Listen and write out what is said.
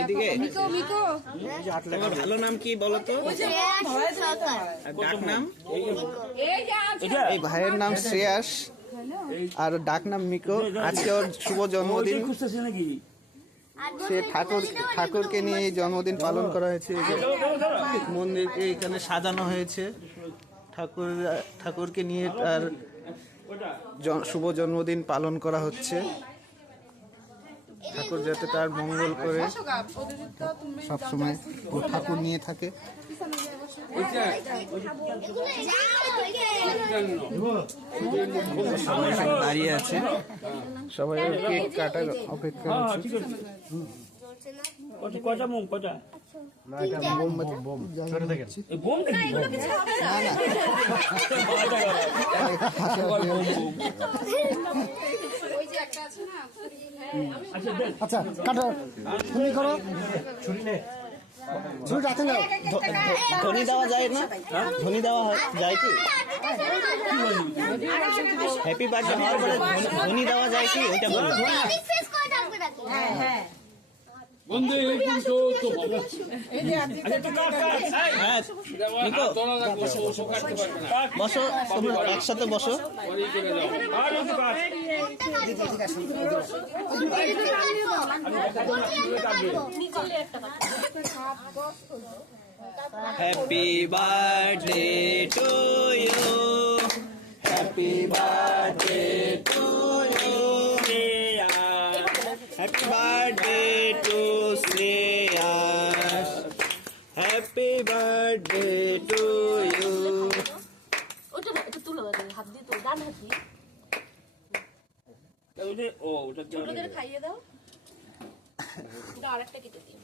এদিকে মিকো মিকো তোমার ভালো নাম কি বলো তো? আর ডাক নাম? এই ভাইয়ের নাম শ্রেয়াস আর ডাক নাম মিকো। আজকে ওর শুভ জন্মদিন। সে ঠাকুরকে নিয়ে এই জন্মদিন পালন করা হয়েছে। এই যে মন্দিরকে এখানে সাজানো হয়েছে, ঠাকুরকে নিয়ে তার শুভ জন্মদিন পালন করা হচ্ছে। ঠাকুর যাতে তার মঙ্গল করে সবসময় ঠাকুর নিয়ে থাকে। সবাই দাঁড়িয়ে আছে, সবাই কেক কাটার অপেক্ষা করছে। আচ্ছা কাটো, তুমি করো। ধ্বনি দেওয়া যায় না? ধ্বনি দেওয়া যায় কি? হ্যাপি বার্থডে হওয়ার পরে ধ্বনি দেওয়া যায় কি ওইটা বলো। বন্ধু এই কিন্তু তো বলো। হ্যাঁ নিকো বসো, তোমরা একসাথে বসো। Happy birthday to you, happy birthday to you, happy birthday to Shreyas, happy birthday to you. ওটা তুলো হাত দিয়ে তো ডান হাত দিয়ে ও ওটা ছোট করে খাইয়ে দাও। ওটা আরেকটা কেটে দিও।